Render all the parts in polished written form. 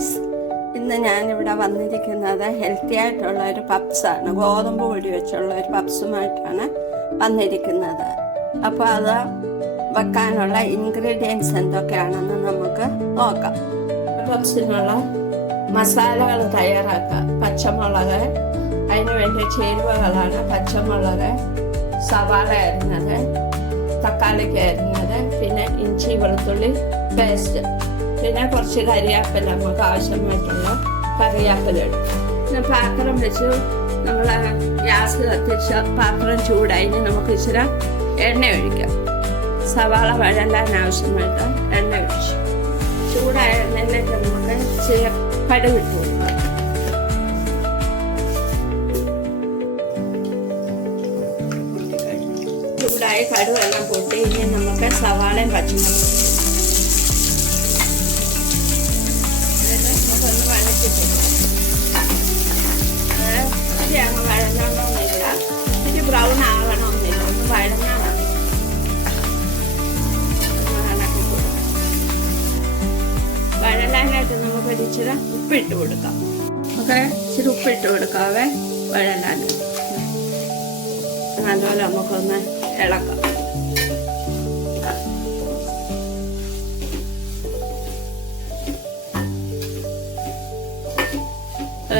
Friends, ഇന്ന് ഞാനിവിടെ വന്നിരിക്കുന്നത് ഹെൽത്തി ആയിട്ടുള്ള ഒരു പപ്സാണ്. ഗോതമ്പ് പൊടി വെച്ചുള്ള ഒരു പപ്സുമായിട്ടാണ് വന്നിരിക്കുന്നത്. അപ്പോൾ അത് വെക്കാനുള്ള ഇൻഗ്രീഡിയൻസ് എന്തൊക്കെയാണെന്ന് നമുക്ക് നോക്കാം. പപ്സിനുള്ള മസാലകൾ തയ്യാറാക്കാം. പച്ചമുളക്, അതിന് വേണ്ടി ചേരുവകളാണ് പച്ചമുളക്, സവാള അരിഞ്ഞത്, തക്കാളിക്ക് അരിഞ്ഞത്, പിന്നെ ഇഞ്ചി വെളുത്തുള്ളി പേസ്റ്റ്, പിന്നെ കുറച്ച് കരിയാപ്പില, നമുക്ക് ആവശ്യമായിട്ടുള്ള കറിവേപ്പില ഇടും. പിന്നെ പാത്രം വെച്ച് നമ്മൾ ഗ്യാസ് കത്തിച്ച് പാത്രം ചൂടായി നമുക്ക് ഇച്ചിരി എണ്ണ ഒഴിക്കാം. സവാള വഴലാൻ ആവശ്യമായിട്ട് എണ്ണ ഒഴിച്ചു. ചൂടായ എണ്ണയിലേക്ക് നമുക്ക് ഇച്ചിരി കടുകിട്ട് കൊടുക്കാം. ചൂടായി കടുവെല്ലാം പൊട്ടി ഇനി നമുക്ക് സവാളയും പച്ചമുളകും നമുക്കൊന്ന് വഴറ്റിട്ടുണ്ട്. ഇത്തിരി അങ്ങ് വഴങ്ങണമെന്നില്ല, ഇത്തിരി ബ്രൗൺ ആകണമെന്നില്ല, ഒന്ന് വഴങ്ങാൻ മതി. ഇളക്കി കൊടുക്കാം. വഴലാനായിട്ട് നമുക്ക് ഇച്ചിരി ഉപ്പിട്ട് കൊടുക്കാം. ഇച്ചിരി ഉപ്പിട്ട് കൊടുക്കാവേ വഴലാൻ. നല്ലപോലെ നമുക്കൊന്ന് ഇളക്കാം.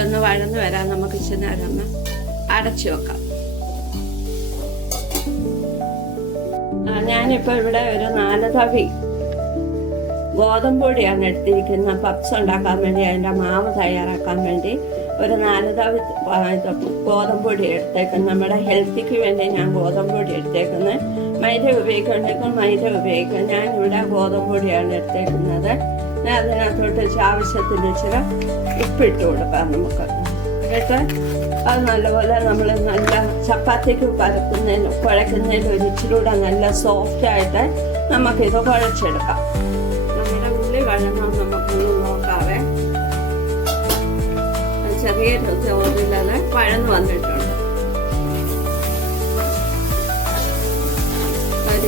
ഒന്ന് വഴന്ന് വരാൻ നമുക്ക് ഇച്ചിരി നേരം ഒന്ന് അടച്ചു വെക്കാം. ഞാനിപ്പോൾ ഇവിടെ ഒരു 4 തവി ഗോതമ്പ് പൊടിയാണ് എടുത്തിരിക്കുന്നത്. പപ്സ് ഉണ്ടാക്കാൻ വേണ്ടി, അതിൻ്റെ മാവ് തയ്യാറാക്കാൻ വേണ്ടി ഒരു 4 തവി ഗോതമ്പ് പൊടി എടുത്തേക്കുന്നത്. നമ്മുടെ ഹെൽത്തിക്ക് വേണ്ടി ഞാൻ ഗോതമ്പ് പൊടി എടുത്തേക്കുന്നത്. മൈദ ഉപയോഗിക്കുന്നുണ്ടെങ്കിൽ മൈദ ഉപയോഗിക്കാം. ഞാനിവിടെ ഗോതമ്പ് പൊടിയാണ് എടുത്തേക്കുന്നത്. അതിനകത്തോട്ട് ആവശ്യത്തിന് ഇച്ചിരി ഉപ്പിട്ട് കൊടുക്കാം നമുക്ക്. എന്നിട്ട് അത് നല്ലപോലെ നമ്മൾ നല്ല ചപ്പാത്തിക്ക് പരത്തുന്നതിന് കുഴയ്ക്കുന്നതിന് ഒരു ഇച്ചിരി കൂടെ നല്ല സോഫ്റ്റായിട്ട് നമുക്കിത് കുഴച്ചെടുക്കാം. നമ്മുടെ ഉള്ളി വഴണം നമുക്കൊന്ന് നോക്കാവേ. ചെറിയ തോതിലത് വഴന്ന് വന്നിട്ടുണ്ട്.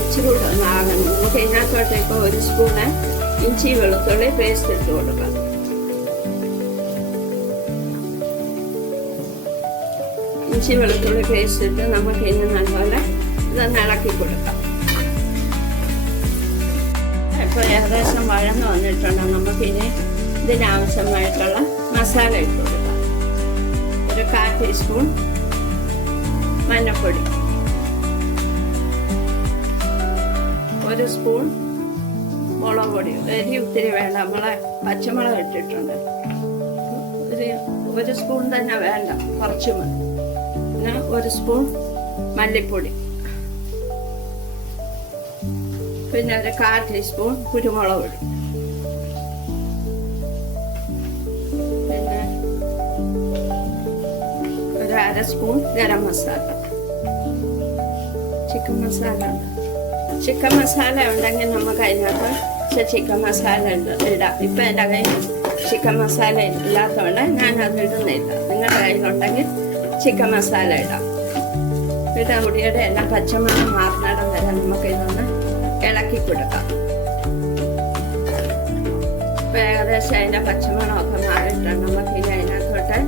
ഇച്ചിരി കൂടെ ഒന്ന് ആകണം. നമുക്ക് ഇതിനകത്തോട്ടേക്ക് 1 സ്പൂണ് ഇഞ്ചി വെളുത്തുള്ളി പേസ്റ്റ് ഇട്ട് കൊടുക്കാം. ഇഞ്ചി വെളുത്തുള്ളി പേസ്റ്റ് ഇട്ട് നമുക്ക് ഇനി നല്ലപോലെ ഇതൊന്ന് ഇളക്കി കൊടുക്കാം. ഇപ്പോൾ ഏകദേശം വഴന്ന് വന്നിട്ടുണ്ട്. നമുക്കിനി ഇതിനാവശ്യമായിട്ടുള്ള മസാല ഇട്ട് കൊടുക്കാം. ഒരു 1/4 ടീസ്പൂൺ മഞ്ഞൾപ്പൊടി, 1 സ്പൂൺ മുളക് പൊടി. എരി ഒത്തിരി വേണ്ട, നമ്മളെ പച്ചമുളക് ഇട്ടിട്ടുണ്ട്. 1 സ്പൂൺ തന്നെ വേണ്ട, കുറച്ച് മതി. പിന്നെ 1 സ്പൂൺ മല്ലിപ്പൊടി, പിന്നെ ഒരു 1/4 ടീസ്പൂൺ കുരുമുളക് പൊടി, പിന്നെ ഒരു 1/2 സ്പൂൺ ഗരം മസാല. ചിക്കൻ മസാല ഉണ്ട്. ചിക്കൻ മസാല ഉണ്ടെങ്കിൽ നമുക്ക് അതിനകത്ത് ചിക്കൻ മസാല ഇടാം. ഇപ്പം എൻ്റെ കയ്യിൽ ചിക്കൻ മസാല ഇല്ലാത്തതുകൊണ്ട് ഞാനത് ഇടുന്നില്ല. നിങ്ങളുടെ കയ്യിലുണ്ടെങ്കിൽ ചിക്കൻ മസാല ഇടാം. ഇട്ട ഉടിയുടെ എല്ലാം പച്ചമണം മാറുന്നിടം വരെ നമുക്ക് ഇതൊന്ന് ഇളക്കി കൊടുക്കാം. ഇപ്പം ഏകദേശം അതിൻ്റെ പച്ചമണമൊക്കെ മാറിയിട്ടുണ്ട്. നമുക്ക് ഇനി അതിനകത്തോട്ട്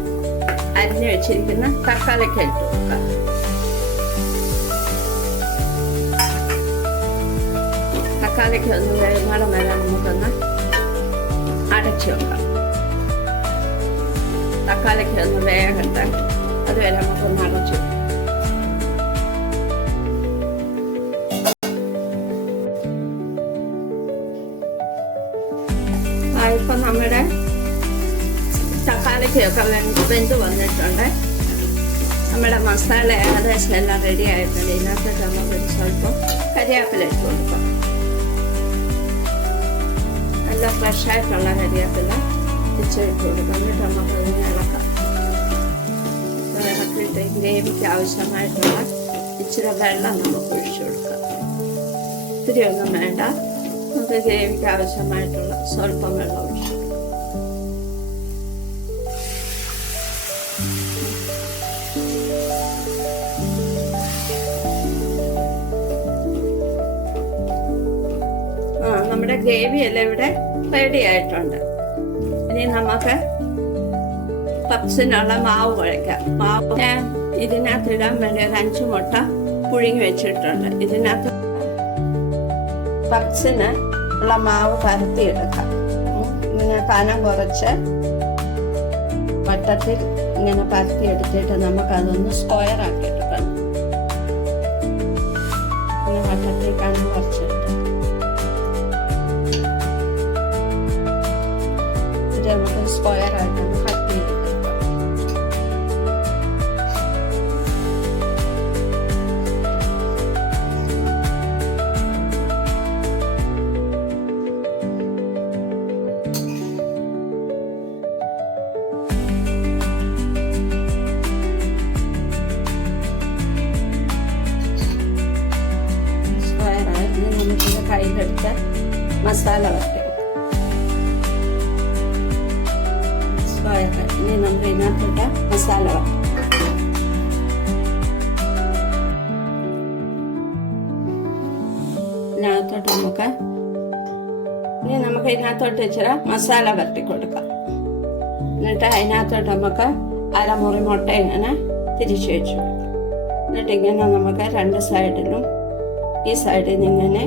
അരിഞ്ഞു വെച്ചിരിക്കുന്ന തക്കാളിക്ക് ഇട്ട് കൊടുക്കാം. തക്കാളിക്ക് ഒന്ന് വേഗം വരെ നമുക്കൊന്ന് അടച്ചു വെക്കാം. തക്കാളിക്ക് ഒന്ന് വേഗട്ടെ, അതുവരെ നമുക്കൊന്ന് അടച്ചു. ഇപ്പം നമ്മുടെ തക്കാളിക്കൊക്കെ വെന്ത് വന്നിട്ടുണ്ട്. നമ്മുടെ മസാല ഏകദേശം എല്ലാം റെഡി ആയിട്ടുണ്ട്. ഇതിനകത്ത് നമുക്ക് സ്വല്പം കരിവേപ്പില ഇട്ട് കൊടുക്കാം. നല്ല ഫ്രഷായിട്ടുള്ള കരിവേപ്പില ഇച്ചിട്ട് കൊടുക്കാം. എന്നിട്ട് നമുക്ക് അതിനെ ഇളക്കാം. ഇളക്കിയിട്ട് ഗ്രേവിക്ക് ആവശ്യമായിട്ടുള്ള ഇച്ചിരി വെള്ളം നമുക്ക് ഒഴിച്ചു കൊടുക്കാം. ഇത്തിരി ഒന്നും വേണ്ട, നമുക്ക് ഗ്രേവിക്ക് ആവശ്യമായിട്ടുള്ള സ്വല്പം വെള്ളം ഒഴിച്ചു കൊടുക്കാം. നമ്മുടെ ഗ്രേവി എല്ലാം ഇവിടെ റെഡി ആയിട്ടുണ്ട്. ഇനി നമുക്ക് പപ്സിനുള്ള മാവ് കുഴയ്ക്കാം. മാവ് ഞാൻ ഇതിനകത്ത് ഇടാൻ വേണ്ടി ഒരു 5 മുട്ട പുഴുങ്ങി വെച്ചിട്ടുണ്ട്. ഇതിനകത്ത് പപ്സിന് ഉള്ള മാവ് പരത്തിയെടുക്കാം. ഇങ്ങനെ കനം കുറച്ച് വട്ടത്തിൽ ഇങ്ങനെ പരത്തിയെടുത്തിട്ട് നമുക്കതൊന്ന് സ്ക്വയർ ആക്കി എടുക്കണം. ഇങ്ങനെ വട്ടത്തിൽ കനം കുറച്ചെടുത്ത് ഇത് നമുക്ക് സ്ക്വയർ ആയിട്ടൊന്ന് കട്ട് ചെയ്തെടുക്കാം. കയ്യിലെടുത്ത് മസാല വരട്ടി ഇനി നമുക്ക് ഇതിനകത്തോട്ട് മസാല ഇതിനകത്തോട്ട് നമുക്ക് ഇതിനകത്തോട്ട് ഇച്ചിരി മസാല വരട്ടി കൊടുക്കാം. എന്നിട്ട് അതിനകത്തോട്ട് നമുക്ക് അരമുറി മുട്ട ഇങ്ങനെ തിരിച്ചു വെച്ചു കൊടുക്കാം. എന്നിട്ട് ഇങ്ങനെ നമുക്ക് 2 സൈഡിലും ഈ സൈഡിൽ നിന്ന് ഇങ്ങനെ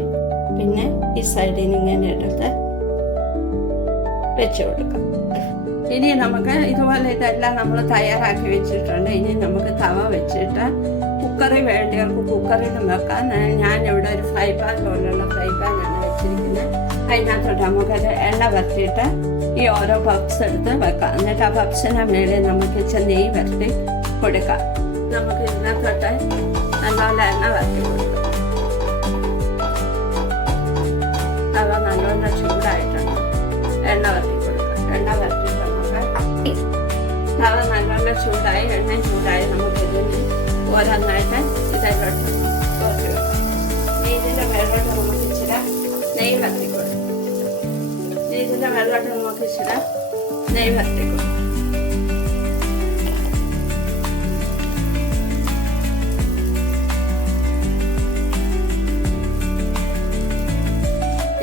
പിന്നെ ഈ സൈഡിൽ നിന്ന് ഇങ്ങനെ എടുത്ത് വെച്ച് കൊടുക്കാം. ഇനി നമുക്ക് ഇതുപോലെ ഇതെല്ലാം നമ്മൾ തയ്യാറാക്കി വെച്ചിട്ടുണ്ട്. ഇനി നമുക്ക് തവ വെച്ചിട്ട് കുക്കറിൽ വേണ്ടിയവർക്ക് കുക്കറിലും വെക്കാം. ഞാനിവിടെ ഒരു ഫ്രൈ പാൻ പോലുള്ള ഫ്രൈ പാനാണ് വെച്ചിരിക്കുന്നത്. അതിനകത്തോട്ട് നമുക്കത് എണ്ണ വരട്ടിയിട്ട് ഈ ഓരോ പപ്സ് എടുത്ത് വെക്കാം. എന്നിട്ട് ആ പപ്സിനെ മേലെ നമുക്ക് ഇച്ചിരി നെയ്യ് വരട്ടി കൊടുക്കാം. നമുക്ക് ഇതിനകത്തോട്ട് നല്ലപോലെ എണ്ണ വരട്ടി കൊടുക്കാം. തവ നല്ലോണം ചൂടായിട്ടുണ്ട്. എണ്ണ വരട്ടി കൊടുക്കാം. എണ്ണ വരട്ടിട്ട് നമുക്ക് തവ നല്ലോണം ചൂടായി എണ്ണ ചൂടായി നമുക്ക് ഇതിന് ഓരോന്നായിട്ട് ഇതിലോട്ട് കോർത്തി വെക്കാം. ഇതിൻ്റെ വെള്ളോട്ട് നമുക്ക് ഇച്ചിരി നെയ്യ് വരട്ടി കൊടുക്കാം. ഇതിൻ്റെ വെള്ളോട്ട് നമുക്ക് ഇച്ചിരി നെയ്യ് വരട്ടി കൊടുക്കാം.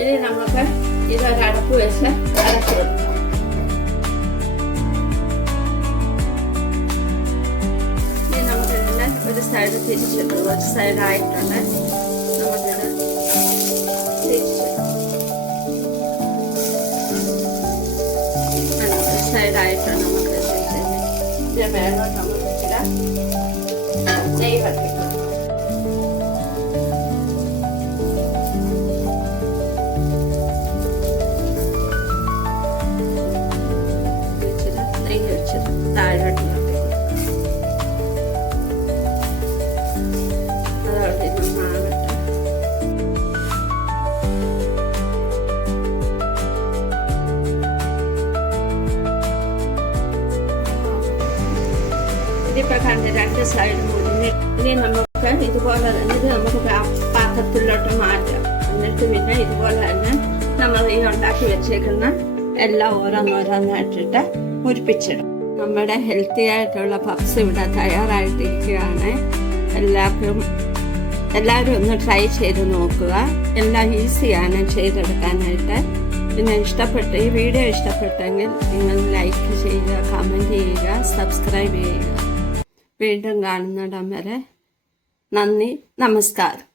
ഇനി നമുക്ക് ഇതൊരടപ്പ് വെച്ച് അരച്ചു കൊടുക്കാം. ഇനി നമുക്കിതിൻ്റെ ഒരു സൈഡ് തിരിച്ചിട്ട് ഒരു സൈഡായിട്ടുണ്ട്. നമുക്കിത് തിരിച്ച് ഒരു സൈഡായിട്ടുണ്ട്. നമുക്ക് ഇതിൻ്റെ മേലോട്ട് നമുക്ക് ഇച്ചിരി നെയ്യ് വരട്ടി കൊടുക്കാം. താഴോട്ട് അതോടെ മാവട്ടെ. ഇതിപ്പോ കണ്ട് 2 സൈഡ് മുറിഞ്ഞ് ഇനി നമുക്ക് ഇതുപോലെ തന്നെ ഇത് നമുക്ക് പാത്രത്തിലോട്ട് മാറ്റാം. എന്നിട്ട് പിന്നെ ഇതുപോലെ തന്നെ നമ്മൾ ഈ ഉണ്ടാക്കി വെച്ചേക്കുന്ന എല്ലാം ഓരോന്നോരോന്നായിട്ടിട്ട് മുരിപ്പിച്ചിടും. നമ്മുടെ ഹെൽത്തി ആയിട്ടുള്ള പപ്സ് ഇവിടെ തയ്യാറായിട്ടിരിക്കുകയാണ്. എല്ലാവരും ഒന്ന് ട്രൈ ചെയ്ത് നോക്കുക. എല്ലാം ഈസിയാണ് ചെയ്തെടുക്കാനായിട്ട്. പിന്നെ ഈ വീഡിയോ ഇഷ്ടപ്പെട്ടെങ്കിൽ നിങ്ങൾ ലൈക്ക് ചെയ്യുക, കമൻറ്റ് ചെയ്യുക, സബ്സ്ക്രൈബ് ചെയ്യുക. വീണ്ടും കാണുന്നിടം വരെ നന്ദി, നമസ്കാരം.